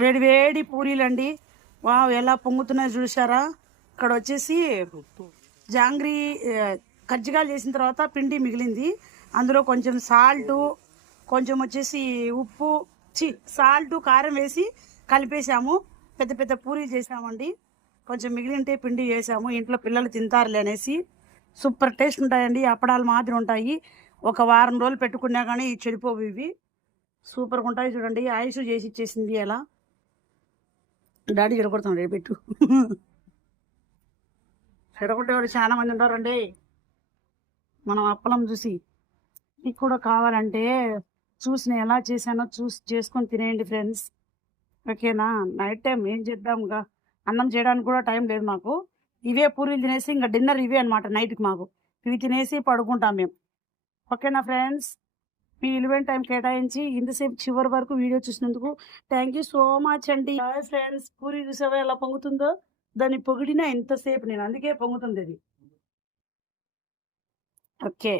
వేడి వేడి పూరీలండి. వావ్, ఎలా పొంగుతున్నాయి చూసారా. ఇక్కడ వచ్చేసి జాంగ్రీ కజ్జికాయలు చేసిన తర్వాత పిండి మిగిలింది. అందులో కొంచెం సాల్టు, కొంచెం వచ్చేసి ఉప్పు, సాల్ట్ కారం వేసి కలిపేసాము. పెద్ద పెద్ద పూరీలు చేసామండి. కొంచెం మిగిలింటే పిండి వేసాము. ఇంట్లో పిల్లలు తింటారులే అనేసి. సూపర్ టేస్ట్ ఉంటాయండి. అప్పడాలు మాదిరి ఉంటాయి. ఒక వారం రోజులు పెట్టుకున్నా కానీ చెడిపోవు ఇవి. సూపర్గా ఉంటాయి చూడండి. ఆయుష్ చేసి ఇచ్చేసింది. ఎలా డాడీ చెడగొడతాం రేపు పెట్టు. చెడగొట్టేవాడు చాలా మంది ఉంటారండి. మనం అప్పలం చూసి మీకు కూడా కావాలంటే చూసి నేను ఎలా చేశానో చూసి చేసుకొని తినేయండి ఫ్రెండ్స్. ఓకేనా. నైట్ టైం ఏం చేద్దాంగా, అన్నం చేయడానికి కూడా టైం లేదు మాకు. ఇవే పూరీలు తినేసి ఇంకా డిన్నర్ ఇవే అనమాట నైట్కి మాకు. ఇవి తినేసి పడుకుంటాం మేము. ఓకేనా ఫ్రెండ్స్. మీ విలువైన టైం కేటాయించి ఇంతసేపు చివరి వరకు వీడియో చూసినందుకు థ్యాంక్ యూ సో మచ్ అండి. ఫ్రెండ్స్, పూరి చూసావా ఎలా పొంగుతుందో. దాన్ని పొగిడినా ఎంతసేపు నేను, అందుకే పొంగుతుంది అది. ఓకే.